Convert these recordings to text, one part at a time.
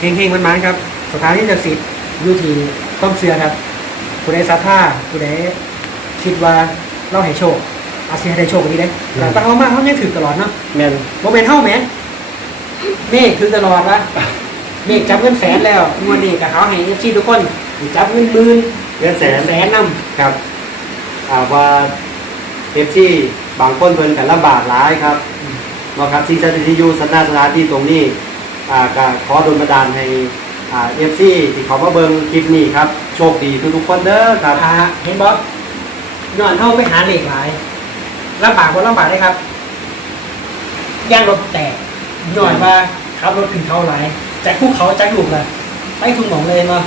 เฮงๆมันๆครับสถานที่ศักดิ์สิทธิ์อยู่ที่ต้มเสือครับผู้ใดศรัทธาผู้ใดคิดว่าเราให้โชคอาจสิให้ได้โชคกว่านี้เด้แต่ถ้าเอามาเขายังถือตลอดเนาะแมนโมเมนเท่าแหมเมฆถือตลอดวะเมฆจับเงินแสนแล้วงวดนี้กับเขาให้เอฟซีทุกคนจับเงินหมื่นเงินแสนแสนนครับอ่าว่าเอฟซีบางคนเพิ่นกันลำบากหลายครับว่าครับสิ่งศักดิ์สิทธิ์ที่อยู่สถานสถานที่ตรงนี้ อ่าก็ขอดลบันดาลให้อ่าเอฟซีที่เขามาเบิ่งคลิปนี้ครับโชคดีทุกๆคนเด้อครับำอ่าเห็นบอสย้อนเท่าไปหาเหล็กหลายลำบากบ่ลำบากได้ครับย่างรถแตกย้อนว่าขับรถขึ้นเขาหลายจากภูเขาจากลูกละไปทุ่งหนองเลยมา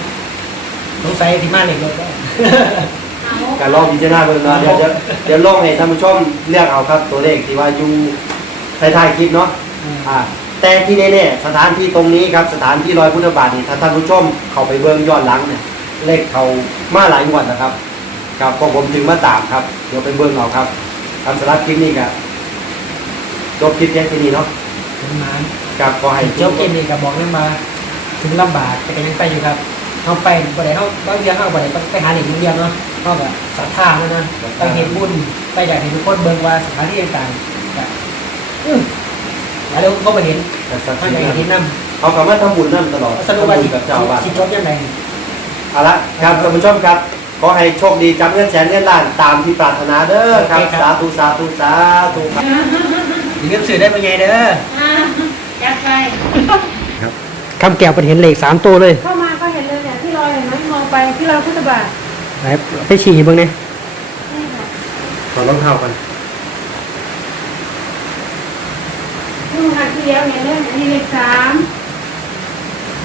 สงสัยที่มาเหล็กรถแล้วการลองพิจารณาเบิ่งเนาะเดี๋ยวเดี๋ยวเดี๋ยวลองให้ท่านผู้ชมเลือกเอาครับ ตัวเลขที่ว่าอยู่ท้ายๆคลิปเนาะ อ่า แต่ที่แน่ๆสถานที่ตรงนี้ครับสถานที่รอยพุทธบาทนี่ถ้าท่านผู้ชมเขาไปเบิ่งย้อนหลังเนี่ยเลขเขามาหลายงวดนะครับครับพวกผมถึงมาตามครับเดี๋ยวไปเบิ่งเอาครับทำสำหรับคลิปนี้ครับจบคลิปแค่ที่นี้เนาะเป็นหมานครับขอให้เจ้าเกมนี่ก็บอกนั่นมา ถึงลำบากแต่ก็ยังไปอยู่ครับเอาไปบ่ได้เอาบางเดือนเอาบ่ได้ไปหาเด็กเดียวเนาะเอาแบบศรัทธาเนาะนะไปเห็นบุญไปอยากเห็นทุกคนเบิ่งว่าสถานที่ต่างๆก็อื้อ แล้วเดี๋ยวก็ไปเห็นแต่สักถ้าทีอยากเห็นน้เขาก็มาทำบุญนั่นตลอดำสรุปทำว่าบุสิญกับเจ้าอาวาสสิจบยังไงเอาละครับท่านผู้ชมครับขอให้โชคดีจับเงินแสนเงินล้านตามที่ปรารถนาเด้อครับสาธุสาธุสาธุครับอย่าลืมสื่อได้เป็นไงเด้ออ่ายัดไปคำแก้วเป็นเห็นเลขสามตัวเลยเข้ามาก็เห็นเลยเนี่ยที่ลอยเห็นไหมมองไปที่ลอยพุทธบาทไหนไปฉี่เบิ่งเนี่ยนี่ค่ะ ขอรองเท้ากัน นี่ค่ะที่เลี้ยวเห็นเลยอันนี้เลขสาม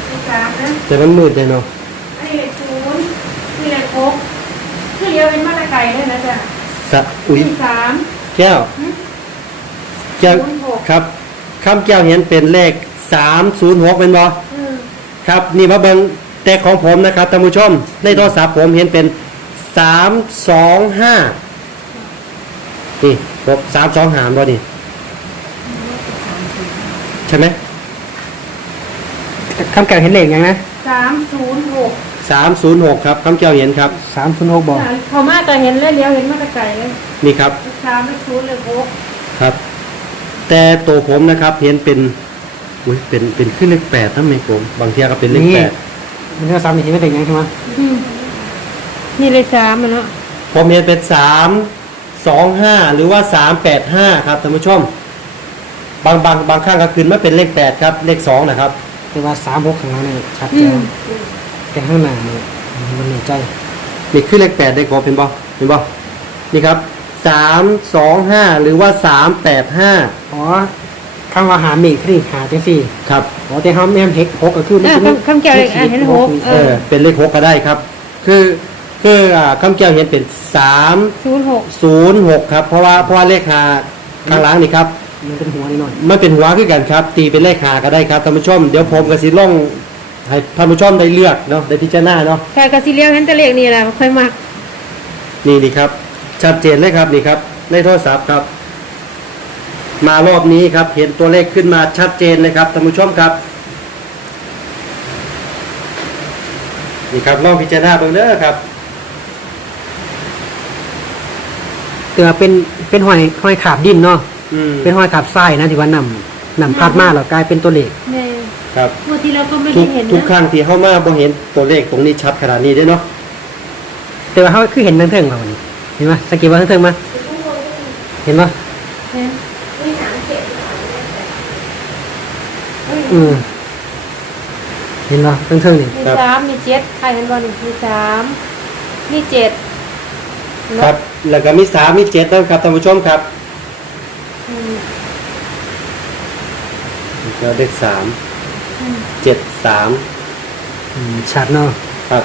เลขสามนะแต่มันมืดเลยเนาะอันนี้เลขศูนย์นี่เลขหกที่เลี้ยวเป็นมาตรไก่เลยนะจ๊ะสะอุ้ยที่สามแก้วหึ แก้วศูนย์หก ครับคำแก้วเห็นเป็นเลขสามศูนย์หกเป็นบ่อืมครับ นี่มาเบิ่งแต่ของผมนะครับท่านผู้ชม ในโทรศัพท์ผมเห็นเป็นสามสองห้านี่ผมสามสองหามบ่นี่ใช่ไหมคำแก้วเห็นเลขยังนะสามศูนย์หกสามศูนย์หกครับคำแก้วเห็นครับ สามศูนย์หกบอกเขามาแต่เห็นเลยเลี้ยวเห็นมาตรไก่เลยนี่ครับเลขสามเลขศูนย์เลขหกครับ แต่ตัวผมนะครับเห็นเป็นอุ้ยเป็นเป็นขึ้นเลขแปดนะไม่ผมบางทีก็เป็นเลขแปดมันก็สามนี่เห็นเป็นเลขยังใช่ไหมอืมนี่เลขสามมันเนาะผมเห็นเป็นสามสองห้าหรือว่าสามแปดห้าครับท่านผู้ชม บางบางบางครั้งก็ขึ้นมาเป็นเลขแปดครับ เลขสองนะครับ แต่ว่าสามหกข้างหล่างนี่ชัดอืเจมนแต่ข้างหน้านี่มันในใจนี่ขึ้นเลขแปดได้กบเป็นบ่เห็นบ่นี่ครับสามสองห้าหรือว่าสามแปดห้าอ๋อคำว่าหาเมฆที่หาจังสี่ครับอ๋อแต่เขาแม่นเฮกหกก็คือมันอ่าจะมีคำคำแก้วเลขอะเห็นหกเออเป็นเลขหกก็ได้ครับ คือคืออ่าคำแก้วเห็นเป็นสามศูนย์หกศูนย์หกครับ เพราะว่าเพราะว่าเลขหาข้างหลังนี่ครับ มันเป็นหัวนิดหน่อยมันเป็นหัวคือกันครับ ตีเป็นเลขหาก็ได้ครับท่านผู้ชมเดี๋ยวผมกับสิล่องให้ท่านผู้ชมได้เลือกเนาะได้พิจารณาเนาะแต่กสิเลี้ยวเห็นแต่เลขนี่แหละค่อยมักนี่นี่ครับ ชัดเจนเลยครับนี่ครับในโทรศัพท์ครับ มารอบนี้ครับ เห็นตัวเลขขึ้นมาชัดเจนเลยครับท่านผู้ชมครับนี่ครับลองพิจารณาเบิ่งเด้อครับเตือเป็นเป็นหอยหอยขาบดินเนาะ อืมเป็นหอยขาบทรายนะที่ว่านำนำพัดมาแล้วกลายเป็นตัวเลข แม่ครับบางทีเราก็ไม่ทุได้กเห็นทุกนะครั้งที่เข้ามาบ่เห็นตัวเลขตรงนี้ชัดขนาดนี้เด้อเนาะแต่ว่าเขาคือเห็นทั้งเทิงเขานี่เห็นไหมสังเกตว่าทั้งเทิงมาเห็นปะเห็นอืมเห็นปะทั้งเทิงนี่มีสามมีเจ็ดใครเห็นบอลมีสามมีเจ็ดครับ แล้วก็มีสามมีเจ็ดนะครับท่านผู้ชมครับ อืม แล้วเลขสามอืมเจ็ดสามอืมชัดเนาะครับ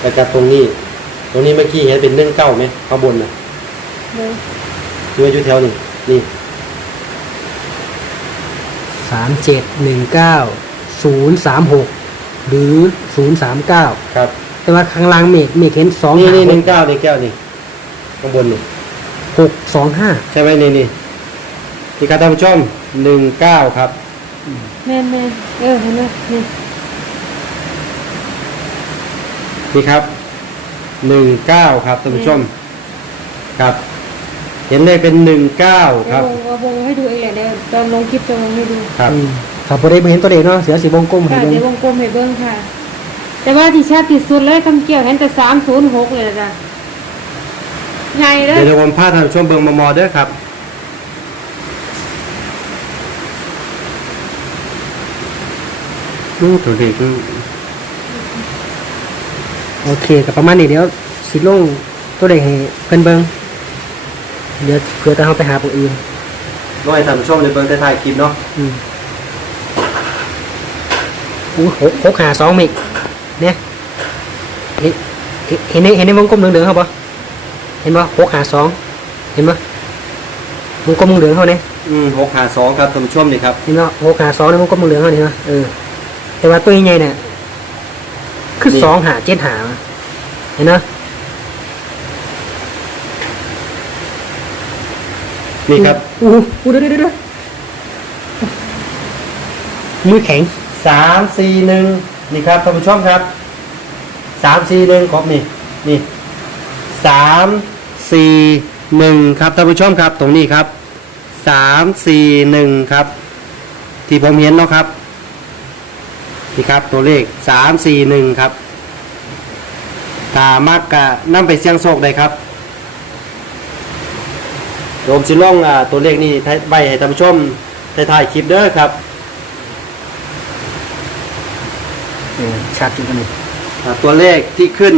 แล้วก็ตรงนี้ ตรงนี้เมื่อกี้เห็นเป็นเรื่องเก้าไหมข้างบนน่ะเดี๋ยวอยู่อยู่แถวนี้นี่สามเจ็ดหนึ่งเก้าศูนย์สามหกหรือศูนย์สามเก้าครับแต่ว่าข้างล่างเมฆเมฆเห็นสองนี่หานี่หนึ่งเก้านี่แก้วนี่ข้างบนนี่หกสองห้าใช่ไหมนี่นี่นี่ครับท่านผู้ชม หนึ่งเก้าครับนแม่นแม่นเออเห็นไหมนี่นี่ครับหนึ่งเก้าครับท่านผู้ชม ครับ เห็นเลขเป็นหนึ่งเก้าคเดี๋ยรัวบวงเอาวงให้ดูเองแหละเดี๋ยวตอนลงคลิปจะลงให้ดูครับอืมถ้าบ่ได้เห็นตัวเลขเนาะเสือสีวงกลมให้ค่ะเบิ่งเดี๋ยววงกลมให้เบิ้งค่ะ แต่ว่าที่ชัดที่สุดเลยคำเกี่ยวเห็นแต่สามศูนย์หกเลยนะจ้ะใหญ่เลยเดี๋ยวเดี๋ยวผมพาท่านผู้ชมเบิ่งมอมอเด้อครับ ดูตัวเลขดูโอเคก็ประมาณนี้เดี๋ยวสิลงตัวเลขให้เพิ่นเบิ่งเดี๋ยวเพื่อจะเฮาไปหาผู้อื่นร้อยท่านผู้ชมในเบิ่งท้ายคลิปเนาะอืมอู้หกหกหาสองมิกเนี่ยเห็นเห็นในเห็นในวงกลมเหลืองๆเขาปะเห็นปะหกหาสองเห็นปะวงกลมเหลืองเขาเนี่ยอืมหกหาสองครับท่านผู้ชมนี่ครับเห็นปะหกหาสองในวงกลมเหลืองเขาเนี่ยเออ แต่ว่าตัวใหญ่ๆเนี่ยคือสองหาเจ็ดหาเห็นนะนี่ครับอู้อู้เดี๋ยวเดี๋ยวเดี๋ยวมือแข็งสามสี่หนึ่งนี่ครับท่านผู้ชมครับสามสี่หนึ่งครบนี่นี่สามสี่หนึ่งครับท่านผู้ชมครับ ตรงนี้ครับสามสี่หนึ่งครับ ที่ผมเห็นเนาะครับ นี่ครับตัวเลขสามสี่หนึ่งครับตามากกะนั่ไปเสียงโศกได้ครับโยมสิล่องอ่าตัวเลขนี่ใบให้ท่านผู้ชมถ่ายๆคลิปเด้อครับเออชัดจริงกันนี่อ่าตัวเลขที่ขึ้น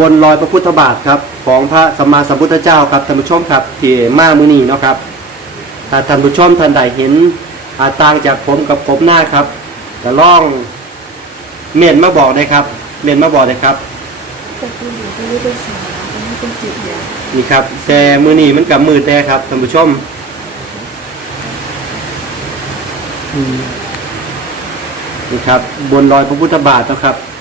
บนรอยพระพุทธบาทครับ ของพระสัมมาสัมพุทธเจ้าครับท่านผู้ชมครับที่มามือนีเนาะครับถ้าท่านผู้ชมท่านใดเห็นอาต่างจากผมกับผมหน้าครับจะล่อง เมียนมาบอกได้ครับ เมียนมาบอกได้ครับแต่คุณอยู่ที่นี่เป็นสาระไม่เป็นจิตเนี่ยนี่ครับ แต่มือนีมันกับมือแต่ครับท่านผู้ชมนี่ครับ บนรอยพระพุทธบาทนะครับ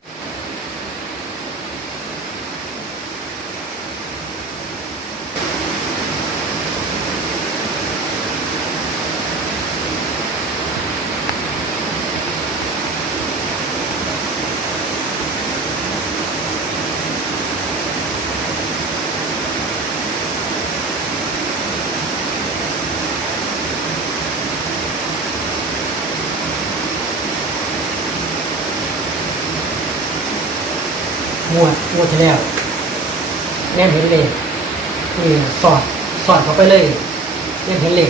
งวดงวดที่แล้วแนมเห็นเลยนี่สอดสอดเขาไปเลยแนมเห็นเลย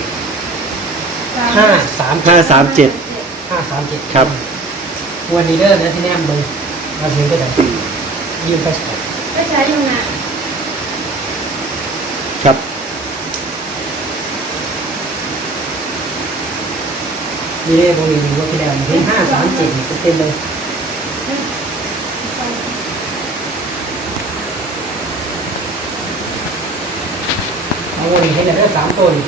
ห้าสามห้าสามเจ็ดห้าสามเจ็ดครับวันนี้เด้อนะที่แนมเบิ่งเราเห็นก็ได้ยืมไปสอดไม่ใช้ยังไงครับนี่เลยตรงนี้งวดที่แล้วเห็นห้าสามเจ็ดนี่เต็มเลย เอาวันนี้เห็นแต่ได้สามตัวนี่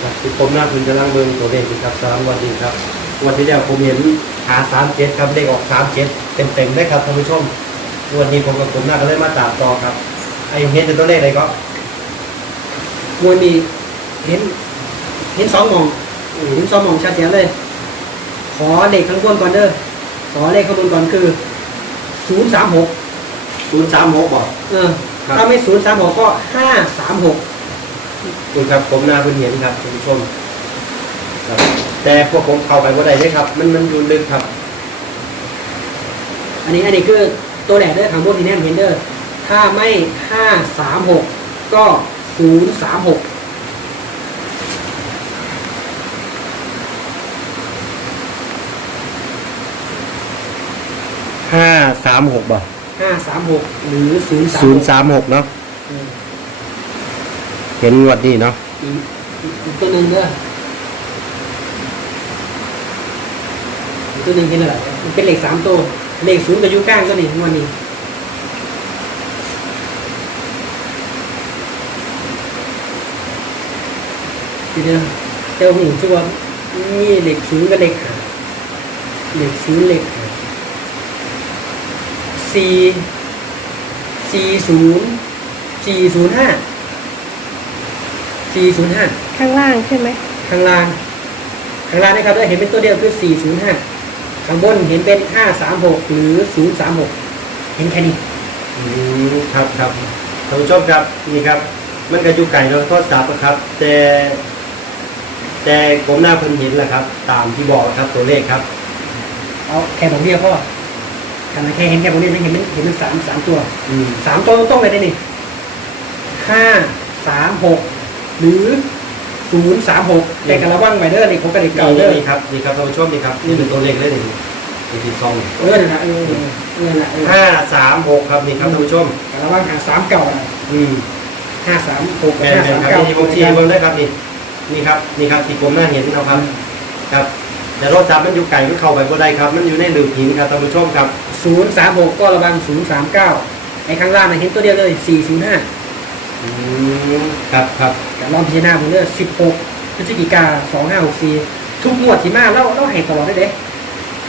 ครับที่ผมหน้าคุณกำลังเบิ่งตัวเลขอยู่ครับสามวันดีครับ วันที่แล้วผมเห็นหาสามเจ็ดครับเลขออกสามเจ็ดเต็มเต็มๆได้ครับท่านผู้ชมวันนี้ผมกับผมหน้าก็เลยมาตามต่อครับ ไอเห็นเป็นตัวเลขอะไรก็งวดนี้เห็น เห็นสองหมองเห็นสองหมองชัดเจนเลย ขอเลขข้างบนก่อนเด้อขอเลขข้างบนก่อนคือศูนย์สามหกศูนย์สามหกบอกเออ ครับ ถ้าไม่ศูนย์สามหกก็ห้าสามหกคุณครับผมหน้าเพิ่นเห็นครับท่านผู้ชมครับ แต่พวกผมเข้าไปว่าใดได้ครับ มันมันอยู่ลึกครับอันนี้อันนี้คือตัวแหลกเด้อทางบนที่แนมเห็นเด้อถ้าไม่ห้าสามหกก็ศูนย์สามหกห้าสามหกบ่ ห้าสามหกหรือศูนย์สามศูนย์สามหกเนาะเห็นงวดนี้เนาะอีกตัวหนึ่งเด้ออีกตัวหนึ่งเห็นอะไรมันเป็นเลขสามตัวเลขศูนย์กับอยูก้างก็นี่งวันนี้ทีเดียวแต่ผมรู้สึกว่ามีเหล็กศูนย์กับเหล็กหาเหล็กศูนย์เหล็กหา สี่สี่ศูนย์สี่ศูนย์ห้าสี่ศูนย์ห้าข้างล่างใช่ไหมข้างล่างข้างล่างนะครับด้วยเห็นเป็นตัวเดียวคือ405ข้างบนเห็นเป็น536หรือ036เห็นแค่นี้อืมครับครับท่านผู้ชมครับนี่ครับ มันก็อยู่ไก่เราทอดสับครับ แต่ แต่ผมหน้าเพิ่นเห็นแหละครับ ตามที่บอกครับตัวเลขครับ เอาแค่ผมเดียวก็ ขนาดแค่เห็นแค่ผมเดียวยังเห็นเป็นเห็นเป็นสามสามตัวอืมสามตัวตรงๆเลยได้นี่ห้าสามหกหรือศูนย์สามหกแต่กระวังไวเดอร์นี่ผมกระเด็กเก่าเด้อนี่ครับนี่ครับท่านผู้ชมนี่ครับนี่เป็นตัวเลขเลยนี่นี่ที่ซองเออนั่นนะเออเออเออนั่นนะเออห้าสามหกครับนี่ครับท่านผู้ชม กระวังหาสามเก่าอืมห้าสามหกแมนห้าแมนสามครับเก้านี่ผมชี้เบิ่งได้ครับนี่นี่ครับนี่ครับที่ผมหน้าเห็นนี่ครับ ครับ แต่รถจับมันอยู่ไก่มันเข้าไปบ่ได้ครับ มันอยู่ในหลืบหินครับท่านผู้ชมครับ ศูนย์สามหกก็ระวังศูนย์สามเก้าไอ้ข้างล่างนะเห็นตัวเดียวเลยสี่ศูนย์ห้าอืมครับครับกับลองพิจารณาผมเลือกสิบหกพฤศจิกาสองห้าหกสี่ทุกงวดที่มาเราเราให้ตลอดได้เด้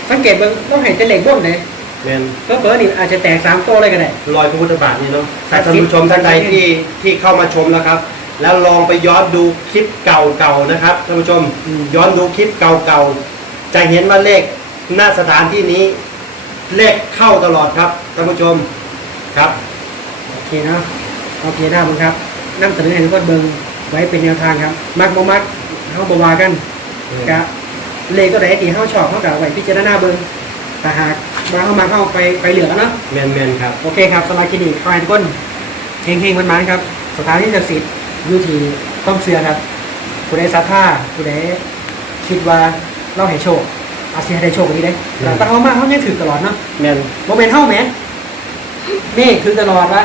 สังเกตเบิ่งเราให้แต่เหล็กบ้นเลยแมนเพิ่มเพิ่นี่อาจจะแตกสามตัวเลยก็ได้ รอยพระพุทธบาทนี่เนาะครัถ้าบท่านผู้ชมท่านใดที่ที่เข้ามาชมแล้วครับ แล้วลองไปย้อนดูคลิปเก่าๆนะครับท่านผู้ชม อืม ย้อนดูคลิปเก่าๆ จะเห็นว่าเลขหน้าสถานที่นี้ เลขเข้าตลอดครับท่านผู้ชมครับโอเคเนาะโอเคได้ผมครับนำเสนอให้ทุกคนเบิ่งไว้เป็นแนวทางครับ มักบ่มักเฮาบ่ว่ากันกะเลขก็ได้ที่เฮาชอบเฮาก็เอาไว้พิจารณาเบิ่งแต่หากว่าเฮามาเฮาไปไปเหลือเนาะแมนแมนครับโอเคครับสำหรับคลินิกขอให้ทุกคนเฮงๆมันๆครับสถานที่ศักดิ์สิทธิ์อยู่ที่ต้อมเสือครับผู้ใดศรัทธาผู้ใดคิดว่า เราให้โชคอาจสิให้ได้โชคกว่านี้เด้แต่ตั้งเอามาเขายังถือตลอดเนาะแมนโมเมนต์เท่าแหมเมฆถือตลอดวะ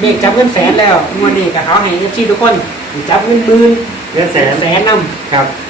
เมฆจับเงินแสนแล้วงวดนี้กับเขาให้เอฟซีทุกคนจับเงินหมื่นเงินแสนแสนนครับำ